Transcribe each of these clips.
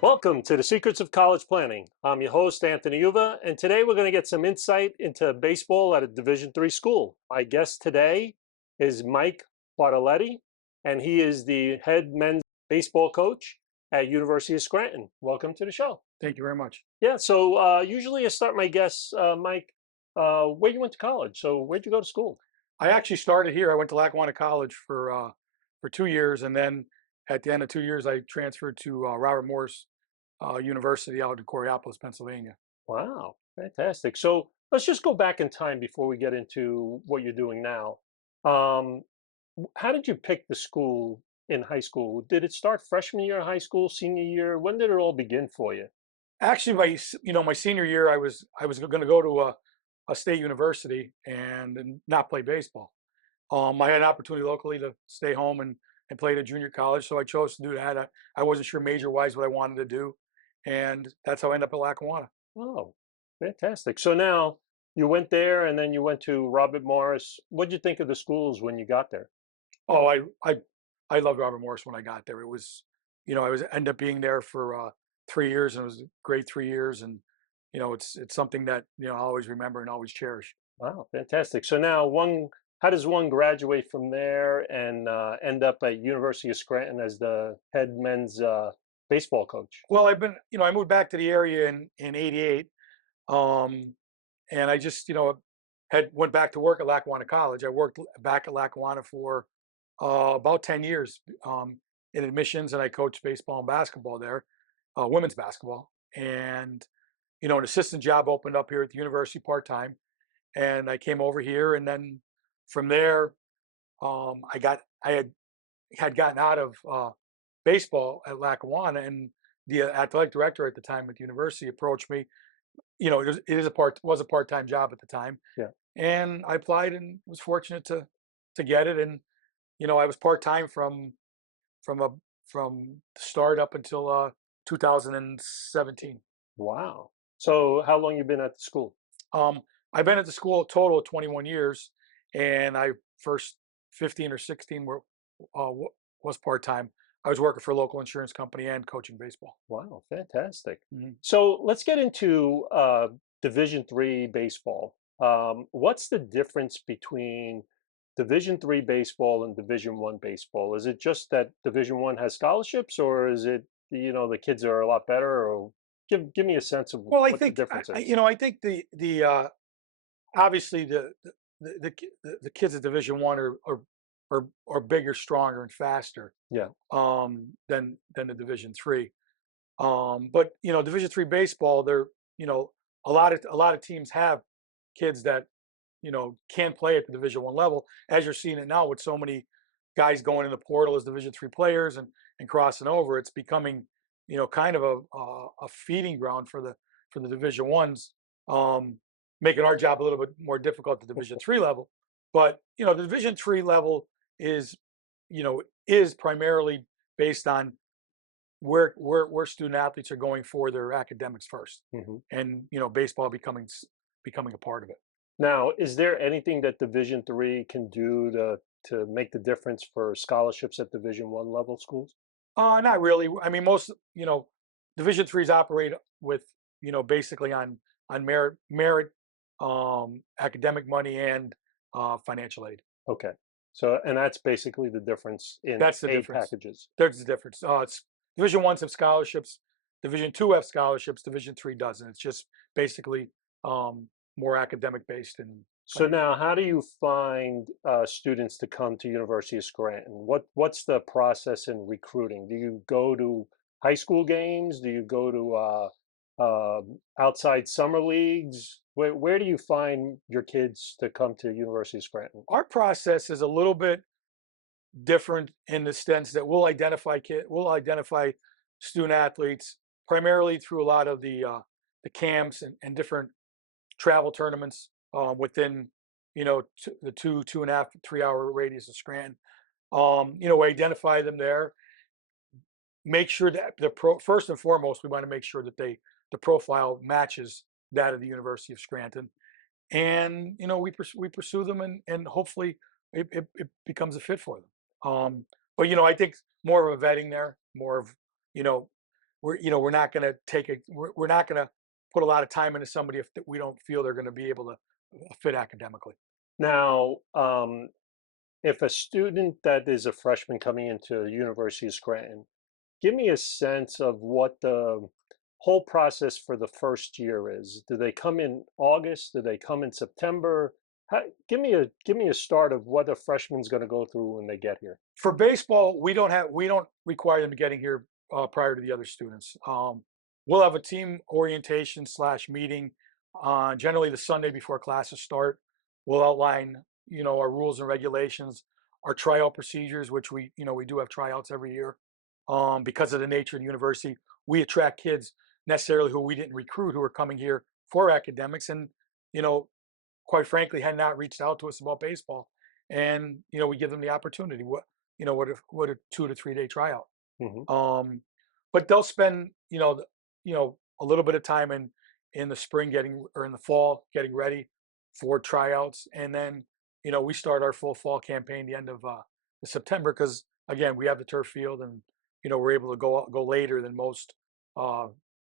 Welcome to the Secrets of College Planning. I'm your host, Anthony Uva, and today we're going to get some insight into baseball at a Division III school. My guest today is Mike Bartoletti, and he is the head men's baseball coach at University of Scranton. Welcome to the show. Thank you very much. Yeah, so usually I start my guests, Mike, where you went to college. So where'd you go to school? I actually started here. I went to Lackawanna College for 2 years, and then at the end of 2 years, I transferred to Robert Morris University out in Coraopolis, Pennsylvania. Wow, fantastic. So let's just go back in time before we get into what you're doing now. Um, how did you pick the school in high school? Did it start freshman year of high school, senior year? When did it all begin for you? Actually, my senior year, I was going to go to a state university and not play baseball. I had an opportunity locally to stay home and play at a junior college, so I chose to do that. I wasn't sure major-wise what I wanted to do, and that's how I ended up at Lackawanna. Oh, fantastic. So now you went there and then you went to Robert Morris. What did you think of the schools when you got there? Oh, I loved Robert Morris when I got there. It was, I was ended up being there for 3 years, and it was a great 3 years. And it's something that I'll always remember and always cherish. Wow, fantastic. So now how does one graduate from there and end up at University of Scranton as the head men's baseball coach? Well, I moved back to the area in '88, um, and I just, had went back to work at Lackawanna College. I worked back at Lackawanna for about 10 years in admissions, and I coached baseball and basketball there, women's basketball. And an assistant job opened up here at the university part time, and I came over here. And then from there, I had gotten out of baseball at Lackawanna, and the athletic director at the time at the university approached me. It was a part-time job at the time, Yeah. and I applied and was fortunate to get it. And I was part-time from a from the start up until 2017. Wow. So how long you been at the school? Um, I've been at the school a total of 21 years, and I first 15 or 16 was part-time. I was working for a local insurance company and coaching baseball. Wow, fantastic. Mhm. So let's get into Division III baseball. What's the difference between Division III baseball and Division One baseball? Is it just that Division One has scholarships, or is it the kids are a lot better? Or give me a sense of Well, I what the think difference is. I think the obviously the kids at Division One are bigger, stronger, and faster Yeah. than the Division Three. But Division Three baseball, you know a lot of teams have kids that can play at the Division One level, as you're seeing it now with so many guys going in the portal as Division Three players and crossing over. It's becoming kind of a feeding ground for the Division Ones, um, making our job a little bit more difficult at the Division Three level. But the Division Three level is is primarily based on where student athletes are going for their academics first, Mhm. and baseball becoming a part of it. Now, is there anything that Division III can do to make the difference for scholarships at Division One level schools? Not really. I mean, most Division threes operate with basically on merit, academic money, and financial aid. Okay. So, and that's basically the difference in That's the aid difference. packages. There's the difference. It's Division ones have scholarships, Division two have scholarships, Division three doesn't. It's just basically more academic based and So financial. now, how do you find students to come to University of Scranton? What's the process in recruiting? Do you go to high school games? Do you go to outside summer leagues? Where do you find your kids to come to University of Scranton? Our process is a little bit different in the sense that we'll identify student athletes primarily through a lot of the camps and different travel tournaments within the 2.5 3 hour radius of Scranton. We identify them there, make sure that first and foremost, we want to make sure that the profile matches that of the University of Scranton, and we pursue them, and hopefully it becomes a fit for them. But I think more of a vetting there, more of you know we're not going to we're not going to put a lot of time into somebody if we don't feel they're going to be able to fit academically. Now, if a student that is a freshman coming into University of Scranton, give me a sense of what the whole process for the first year is. Do they come in August? Do they come in September? Give me a start of what a freshman's going to go through when they get here. For baseball, we don't require them getting here prior to the other students. We'll have a team orientation / meeting generally the Sunday before classes start. We'll outline our rules and regulations, our tryout procedures, which we do have tryouts every year. Because of the nature of the university, we attract kids necessarily who we didn't recruit, who are coming here for academics, and you know quite frankly had not reached out to us about baseball, and we give them the opportunity. What a 2 to 3 day tryout. Hmm. um but they'll spend a little bit of time in the spring getting, or in the fall getting ready for tryouts, and then we start our full fall campaign the end of September, because again we have the turf field, and we're able to go later than uh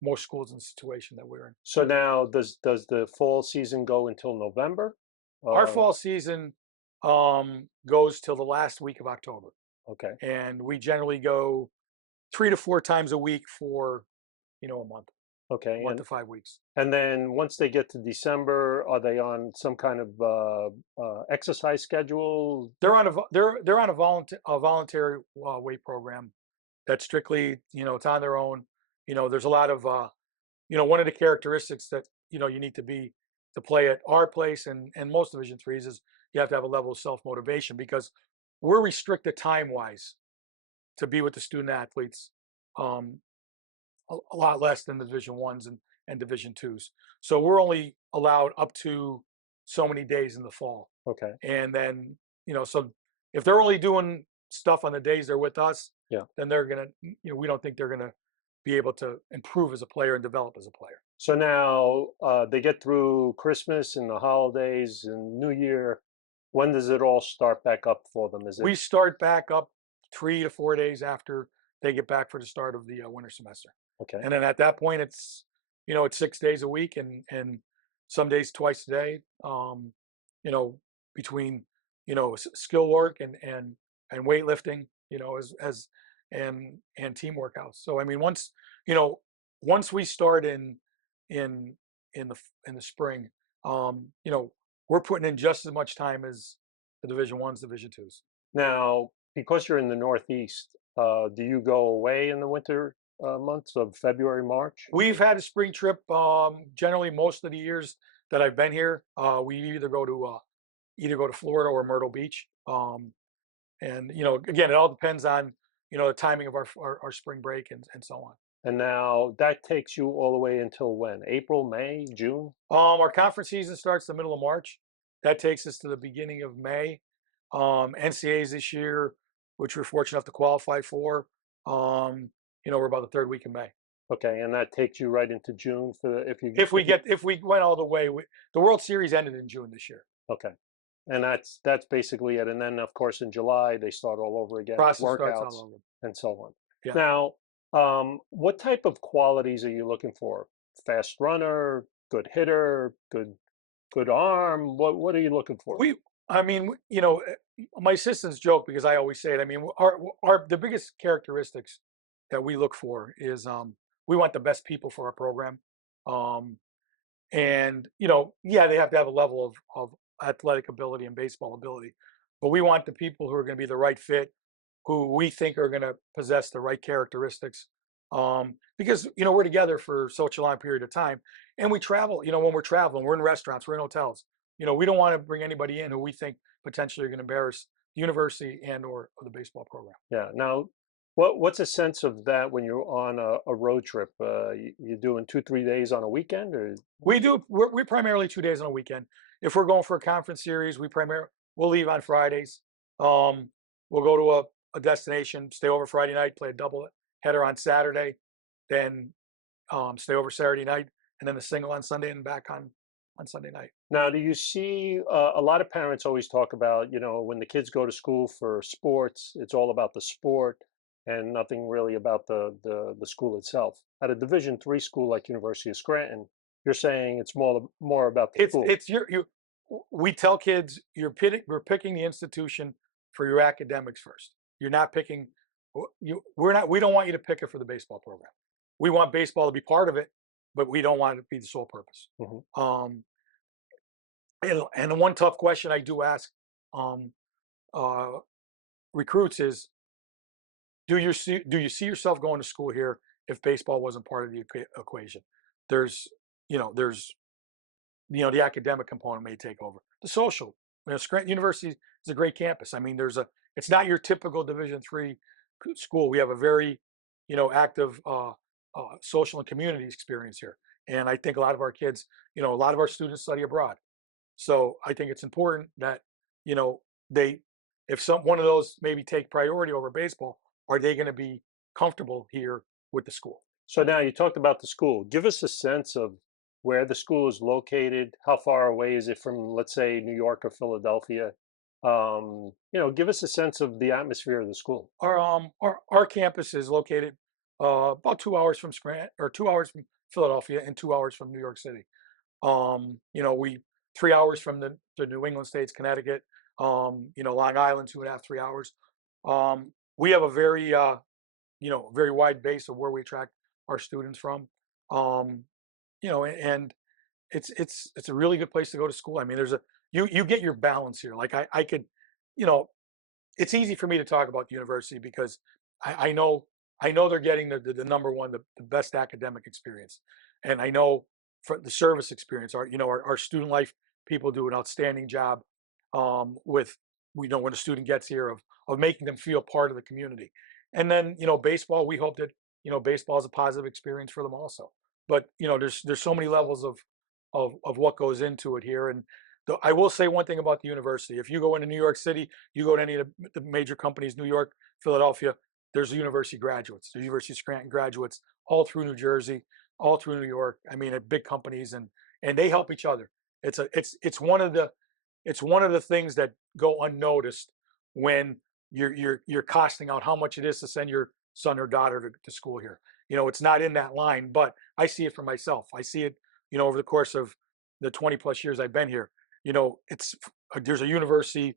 most schools in the situation that we're in. So now, does the fall season go until November? Our Uh, fall season goes till the last week of October, okay, and we generally go 3 to 4 times a week for a okay, month to 5 weeks. and then once they get to December, are they on some kind of exercise schedule? They're on a voluntary weight program that's strictly it's on their own. There's a lot of one of the characteristics that you need to be to play at our place and most Division threes is you have to have a level of self motivation, because we're restricted time wise to be with the student athletes. Um, a lot less than the Division ones and Division twos. So we're only allowed up to so many days in the fall. Okay, And then, so if they're only doing stuff on the days they're with us, yeah. then they're gonna, we don't think they're gonna be able to improve as a player and develop as a player. So now they get through Christmas and the holidays and New Year. When does it all start back up for them? Is it We start back up 3 to 4 days after they get back for the start of the winter semester. okay? And then at that point, it's 6 days a week, and some days twice a day. You know, between skill work and weightlifting, as and team workouts. So I mean, once we start in in the spring, we're putting in just as much time as the Division ones, Division twos. Now, because you're in the Northeast, do you go away in the winter months of February, March? We've had a spring trip. Generally, most of the years that I've been here, we either go to Florida or Myrtle Beach. And again, it all depends on the timing of our spring break and so on. And now that takes you all the way until when? April, May, June? Our conference season starts the middle of March. That takes us to the beginning of May. NCAAs this year, which we're fortunate enough to qualify for, we're about the third week in May. Okay, and that takes you right into June for the, If we went all the way, the World Series ended in June this year. okay, and that's basically it. And then of course in July they start all over again, Process starts workouts all over. and so on. Yeah. Now, what type of qualities are you looking for? Fast runner, good hitter, good arm. What are you looking for? I mean, my assistants joke because I always say it. I mean, the biggest characteristics that we look for is we want the best people for our program, um, and yeah, they have to have a level of athletic ability and baseball ability, but we want the people who are going to be the right fit, who we think are going to possess the right characteristics, because we're together for such a long period of time, and we travel. When we're traveling, we're in restaurants, we're in hotels. We don't want to bring anybody in who we think potentially are going to embarrass the university and or the baseball program. Yeah. Now, what's a sense of that when you're on a road trip? You doing 2, 3 days on a weekend, or We're primarily 2 days on a weekend. If we're going for a conference series, we'll leave on Fridays. We'll go to a destination, stay over Friday night, play a double header on Saturday, then stay over Saturday night, and then the single on Sunday and back on Sunday night. Now, do you see a lot of parents always talk about, when the kids go to school for sports, it's all about the sport and nothing really about the school itself. At a Division III school like University of Scranton, you're saying it's more about the school. It's your you. We tell kids we're picking the institution for your academics first. You're not picking. We're not. We don't want you to pick it for the baseball program. We want baseball to be part of it, but we don't want it to be the sole purpose. Mhm. And the one tough question I do ask um, uh, recruits is, do you see yourself going to school here if baseball wasn't part of the equation? There's there's the academic component may take over. The social, Scranton University is a great campus. I mean, it's not your typical Division III school. We have a very, active social and community experience here. And I think a lot of our kids, a lot of our students study abroad. So I think it's important that, you know, they, if one of those maybe take priority over baseball, are they going to be comfortable here with the school? So now you talked about the school. Give us a sense of where the school is located. How far away is it from, let's say, New York or Philadelphia? Give us a sense of the atmosphere of the school. Our campus is located about 2 hours from Scranton, or 2 hours from Philadelphia, and 2 hours from New York City. We 3 hours from the New England states, Connecticut. Long Island, 2.5, 3 hours. We have a very wide base of where we attract our students from. Um, and it's a really good place to go to school. I mean, you get your balance here. Like I could, you know, it's easy for me to talk about the university because I know they're getting the number one, the best academic experience, and I know for the service experience, our student life people do an outstanding job with when a student gets here of making them feel part of the community. And then baseball, we hope that baseball is a positive experience for them also. But there's so many levels of what goes into it here. And I will say one thing about the university: if you go into New York City, you go to any of the major companies, New York, Philadelphia, there's university graduates, there's University of Scranton graduates all through New Jersey, all through New York. I mean, at big companies, and they help each other. It's one of the things that go unnoticed when you're costing out how much it is to send your son or daughter to school here. It's not in that line, but I see it for myself. I see it, over the course of the 20 plus years I've been here. It's there's a university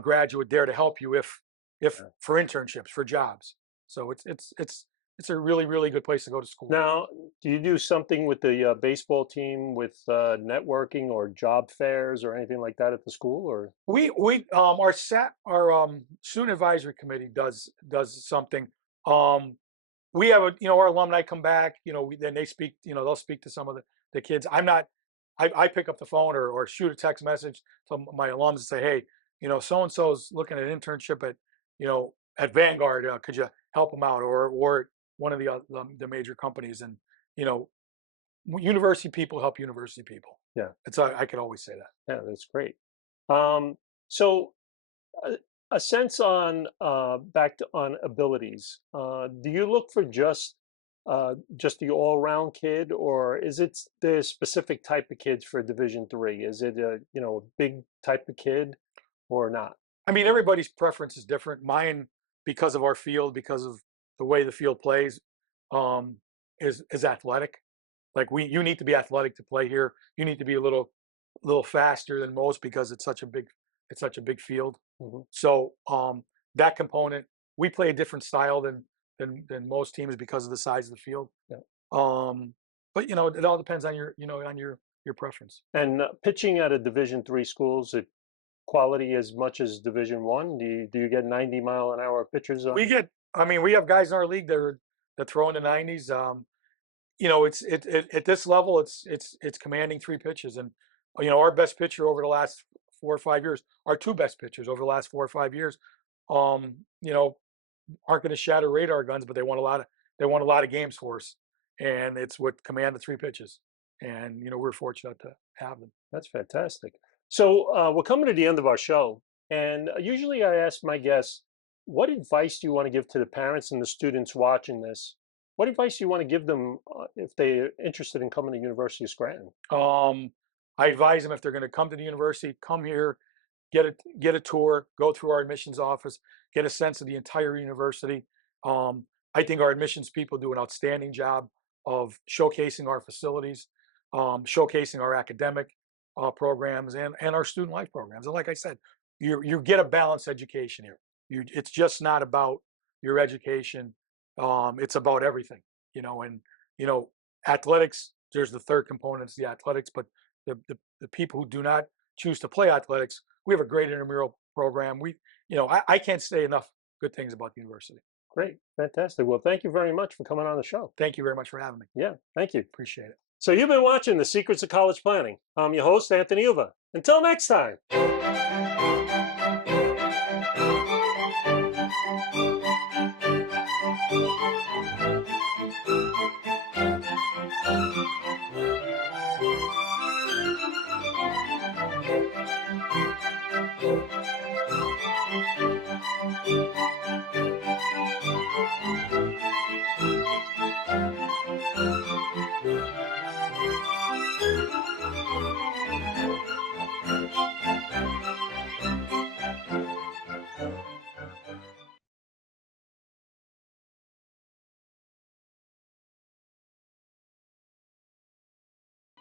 graduate there to help you if Yeah. for internships, for jobs. So it's a really, really good place to go to school. Now, do you do something with the baseball team with networking or job fairs or anything like that at the school? Or Our student advisory committee does something. We have our alumni come back. Then they speak. They'll speak to some of the kids. I'm not. I pick up the phone or shoot a text message to my alums and say, hey, so and so's looking at an internship at Vanguard. Could you help them out, or one of the major companies? And you know university people help university people. yeah, I could always say that. yeah, that's great. Um, so a sense on on abilities. Do you look for just the all-round kid, or is it the specific type of kids for Division III? Is it a big type of kid or not? I mean, everybody's preference is different. Mine, because of our field, because of the way the field plays, um, is athletic. Like you need to be athletic to play here. You need to be a little faster than most because it's such a big field. Hmm. So that component, we play a different style than most teams because of the size of the field. Yeah. Um, but it all depends on your preference. And pitching at a Division III school, is it quality as much as Division I? Do you get 90-mile-an-hour pitchers on? I mean, we have guys in our league that throw in the 90s. At this level, it's commanding three pitches, and our best pitcher over the last 4 or 5 years, our two best pitchers over the last 4 or 5 years, um, you know, aren't going to shatter radar guns, but they won a lot of games for us, and it's what command the three pitches, and we're fortunate to have them. That's fantastic. So we're coming to the end of our show, and usually I ask my guests what advice do you want to give to the parents and the students watching this? What advice do you want to give them if they're interested in coming to University of Scranton? Um, I advise them if they're going to come to the university, come here, get a tour, go through our admissions office, get a sense of the entire university. I think our admissions people do an outstanding job of showcasing our facilities, showcasing our academic programs and our student life programs. And like I said, you get a balanced education here. It's just not about your education. It's about everything, and you know, athletics. There's the third component, it's the athletics, but the people who do not choose to play athletics, we have a great intramural program. I can't say enough good things about the university. Great, fantastic. Well, thank you very much for coming on the show. Thank you very much for having me. Yeah, thank you. Appreciate it. So you've been watching The Secrets of College Planning. I'm your host, Anthony Uva. Until next time.